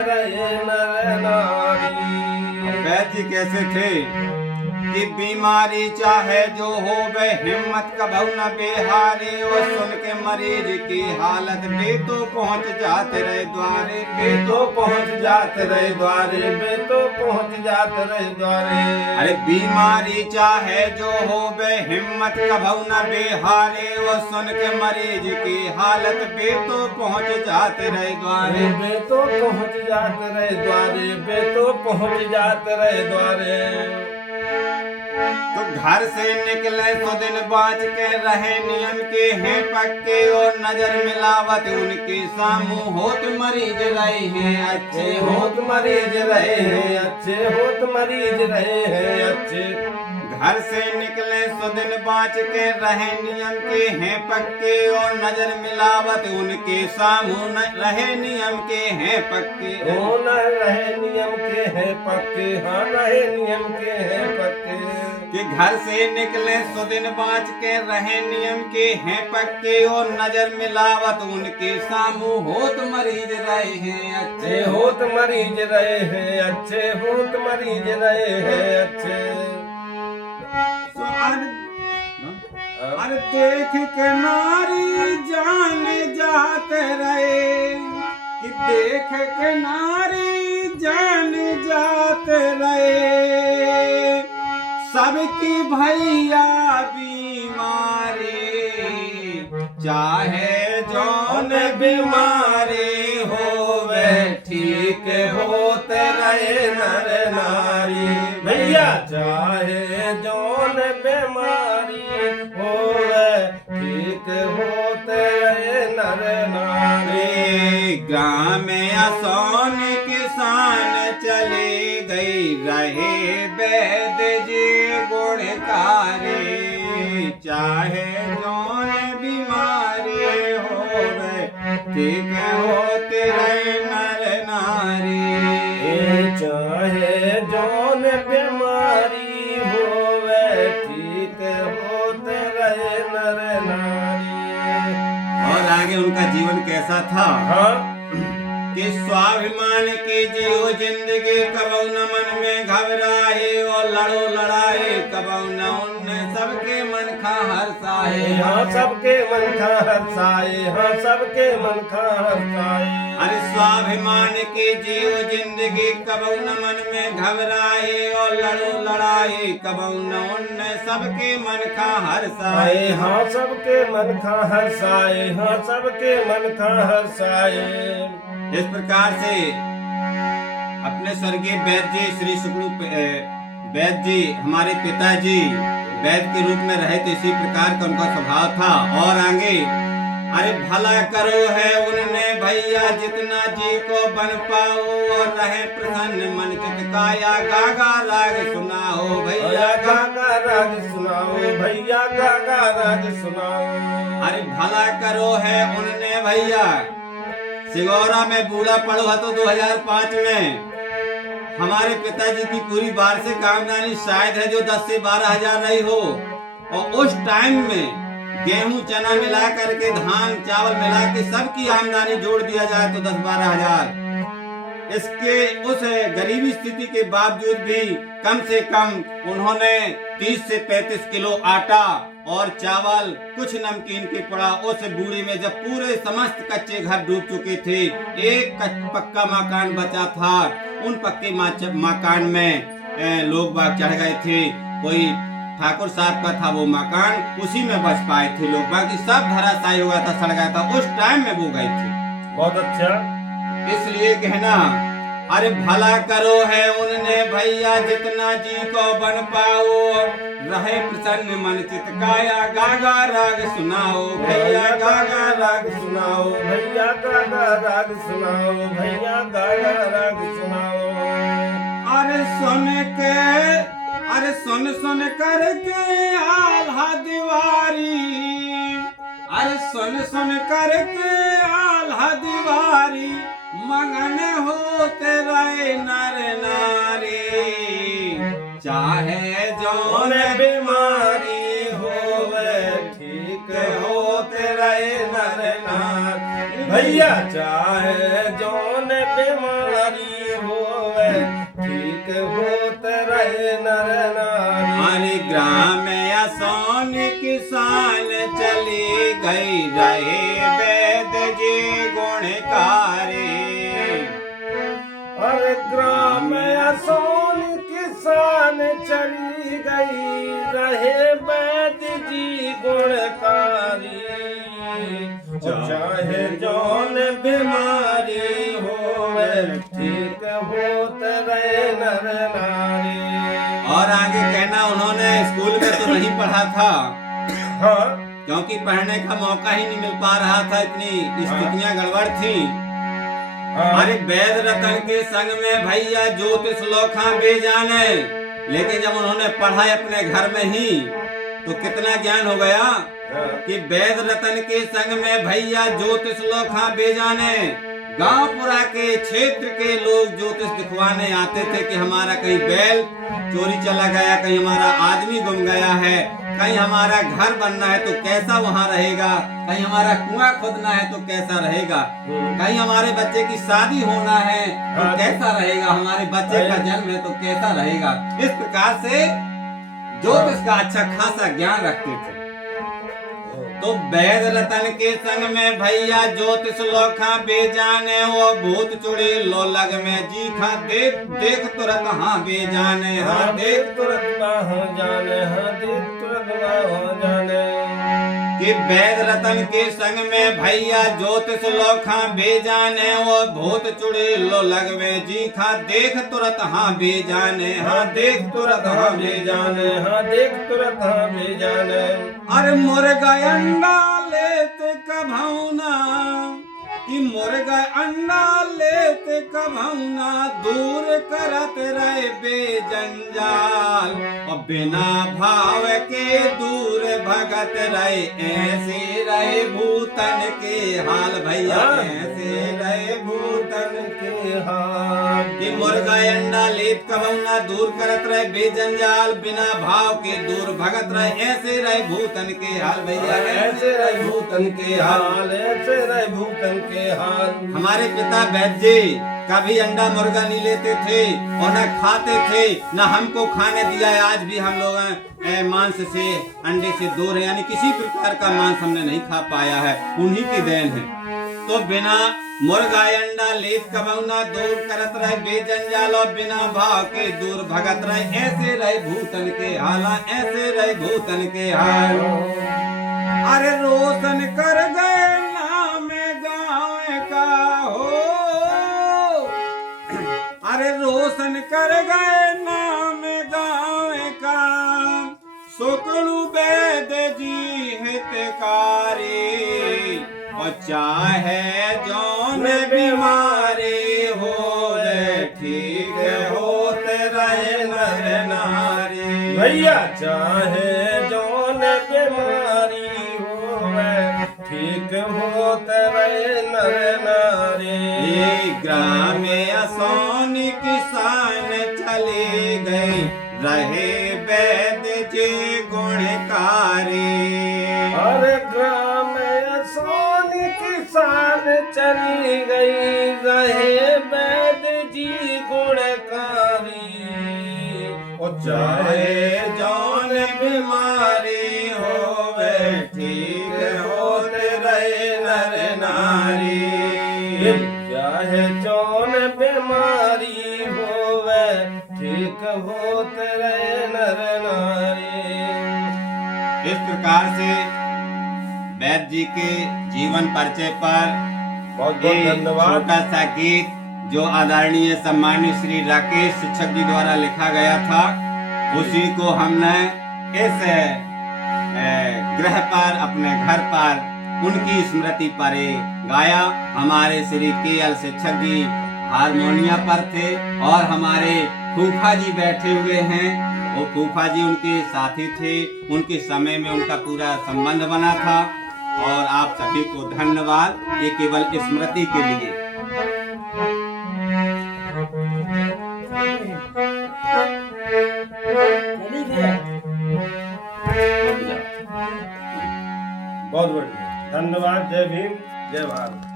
वैद्य जी कैसे थे कि बीमारी चाहे जो हो वे हिम्मत कभू न बेहारे। और सुन के मरीज की हालत बे तो पहुँच जाते रहे द्वारे, बे तो पहुँच जाते रहे द्वारे, बे तो पहुँच जाते रहे द्वारे। अरे बीमारी चाहे जो हो वे हिम्मत कभू न बेहारे। और सुन के मरीज की हालत बे तो पहुँच जाते रहे द्वारे, बे तो पहुँच जाते रहे द्वारे, बे तो पहुँच जाते रहे द्वारे। तो घर से निकले तो दिन बाज के रहे नियम के हैं पक्के। और नजर मिलावत उनके सामू होत मरीज रहे हैं अच्छे, होत मरीज रहे हैं अच्छे, होत मरीज रहे हैं अच्छे। घर से निकले तो दिन बाज के रहे नियम के हैं पक्के। और नजर मिलावत उनके सामू रहे नियम के हैं पक्के। ओ न रहे नियम के हैं पक्के, हाँ रहे नियम के हैं पक्के। कि घर से निकले सो दिन बाँच के रहे नियम के हैं पक्के। और नजर मिलावत उनके सामू होत मरीज रहे हैं अच्छे, होत मरीज रहे हैं अच्छे, होत मरीज रहे हैं अच्छे। अरे देख के नारी जान जाते रहे, कि देख के नारी जान जाते रहे। सबकी भैया बीमारी चाहे जौन बीमारी होवे ठीक होते रहे नर नारी। भैया चाहे जौन बीमारी होवे ठीक होते रहे नर नारी। ग्राम आसान किसान चली गई रहे वैद्य जी गुणकारी। चाहे जौन बीमारी होवे ठीक होते रहे नर नारी। चाहे जौन बीमारी होवे ठीक होते रहे नर नारी। और आगे उनका जीवन कैसा था? हाँ? कि स्वाभिमान की जियो जिंदगी कबू न मन में घबराए। और लड़ो लड़ाए कबू न उनने सबके मन खा हर्षाए, हाँ सबके मन खा हर्षाए, हाँ सबके मन खा हर्षाए। अरे स्वाभिमान की जियो जिंदगी कबू न मन में घबराए। और लड़ो लड़ाए कबू न उनने सबके मन खा हर्षाए, हाँ सबके मन खा हर्षाए, हाँ सबके मन खा हर्षाए। इस प्रकार से अपने स्वर्गीय वैद्य जी श्री शुक्ल वैद्य जी हमारे पिताजी वैद्य के रूप में रहे थे। इसी प्रकार का उनका स्वभाव था। और आगे अरे भला करो है उनने भैया जितना जी को बन पाओ। और रहे प्रसन्न मन चितकाया गागा राग सुनाओ भैया, गागा राग सुनाओ भैया, गागा राग सुनाओ। अरे भला करो है उनने भैया। सिगौरा में बूढ़ा पड़ो तो 2005 में हमारे पिताजी की पूरी वार्षिक आमदनी शायद है जो 10 से 12 हजार नहीं हो। और उस टाइम में गेहूं चना मिला करके धान चावल मिला के सबकी आमदनी जोड़ दिया जाए तो 10-12 हजार। इसके उस गरीबी स्थिति के बावजूद भी कम से कम उन्होंने 30 से 35 किलो आटा और चावल कुछ नमकीन के पड़ा। उस बूढ़ी में जब पूरे समस्त कच्चे घर डूब चुके थे, एक पक्का मकान बचा था। उन पक्के मकान में लोग बाग चढ़ गए थे। कोई ठाकुर साहब का था वो मकान, उसी में बच पाए थे लोग, बाकी सब धराशायी हो गया था, सड़ गया था। उस टाइम में वो गए थे। बहुत अच्छा। इसलिए कहना अरे भला करो है उनने भैया जितना जी को बन पाओ। रहे प्रसन्न मन चितकाया गागा राग सुनाओ भैया, गागा राग सुनाओ भैया, गागा राग सुनाओ भैया, गागा राग सुनाओ। अरे सुन सुन करके आल्हा दीवारी। अरे सुन सुन करके आल्हा दीवारी। मगन होते रहे नर नारी। चाहे जौन बीमारी होवे ठीक होते रहे नर नारी। भैया चाहे जौन बीमारी बीमारी होवे ठीक होत रहे नर नारी। हमारे ग्राम असोन किसान चली गई रहे वेद जी गुणकारी। और ग्राम असोन किसान चली गई रहे वैद जी गुणकारी। चाहे जौन बीमारी होवे ठीक होत रहे नर नारी। और आगे कहना, उन्होंने स्कूल में तो नहीं पढ़ा था, हाँ, क्योंकि पढ़ने का मौका ही नहीं मिल पा रहा था, इतनी स्थितियां गड़बड़ थी। अरे वेद रतन के संग में भैया ज्योतिष लोखा बेजाने, लेकिन जब उन्होंने पढ़ा अपने घर में ही तो कितना ज्ञान हो गया कि वेद रतन के संग में भैया ज्योतिष लोखा बेजाने। गांवपुरा के क्षेत्र के लोग ज्योतिष दिखवाने आते थे कि हमारा कहीं बैल चोरी चला गया, कहीं हमारा आदमी गुम गया है, कहीं हमारा घर बनना है तो कैसा वहाँ रहेगा, कहीं हमारा कुआं खोदना है तो कैसा रहेगा, कहीं हमारे बच्चे की शादी होना है तो कैसा रहेगा, हमारे बच्चे का जन्म है तो कैसा रहेगा। इस प्रकार से ज्योतिष का अच्छा खासा ज्ञान रखते थे। तो वेद रतन के संग में भैया ज्योतिष लोखा बेजाने, वो भूत चुड़ी लो लग में जी खा देख देख तुरंत हाँ बेजाने, हाँ देख तुरंत हो जाने, हाँ देख तुरंत हो जाने। कि वेद रतन के संग में भैया ज्योतिष लोखा बेजाने, वो भूत चुड़ी लो लग में जी खा देख तुरंत हाँ बेजाने, हाँ देख तुरंत हाँ बेजाने, हाँ देख तुरंत हाँ बेजाने। अरे मुर्गा अंडा लेते कभौना, कि मुर्गा अंडा लेते कभौना, दूर करत रहे बेजंजाल, और बिना भाव के दूर भगत रहे, ऐसे रहे भूतन के हाल भैया, ऐसे रहे भूतन के हाल। कि मुर्गा अंडा लेत कभौना, दूर करत रहे बेजंजाल, बिना भाव के दूर भगत रहे, ऐसे रहे भूतन के हाल भैया, ऐसे रहे भूतन के हाल, ऐसे रहे भूतन के हाल। हमारे पिता वैद्य जी कभी अंडा मुर्गा नहीं लेते थे और न खाते थे, न हमको खाने दिया है। आज भी हम लोग मांस से अंडे से दूर है, यानी किसी प्रकार का मांस हमने नहीं खा पाया है, उन्हीं की देन है। तो बिना मुर्गा अंडा लेत कबौना, दूर करत रहे बेजंजाल, और बिना भाव के दूर भगत रहे, ऐसे रहे भूतन के हाला, ऐसे रहे भूतन के हाल। अरे रोशन कर गए नाम गाँव का हो, अरे रोशन कर गए नाम गाँव का, सुकड़ू वेद जी हितकारी, और चाहे जौन बीमारी हो ठीक होते रहे नर नारी। भैया चाहे जौन बीमारी ठीक होते रहे नर नारी। ग्राम असोन किसान चले गए रहे वेद जी गुणकारी। अरे ग्राम असोन किसान चली गई रहे वैद जी गुणकारी, और चाहे जौन बीमारी होवे ठीक होते रहे नर नारी। चाहे जौन बीमारी होवे ठीक होते रहे नर नारी। इस प्रकार से वैद्य जी के जीवन परिचय पर बहुत धन्यवाद। छोटा सा गीत जो आदरणीय सम्मानित श्री राकेश शिक्षक जी द्वारा लिखा गया था, उसी को हमने इस ग्रह पर अपने घर पर उनकी स्मृति पर गाया। हमारे श्री के.एल. शिक्षक जी हारमोनिया पर थे और हमारे फूफा जी बैठे हुए हैं, वो फूफा जी उनके साथी थे, उनके समय में उनका पूरा संबंध बना था। और आप सभी को धन्यवाद, ये केवल स्मृति के लिए। बहुत बढ़िया, धन्यवाद। जय भीम, जय भारत।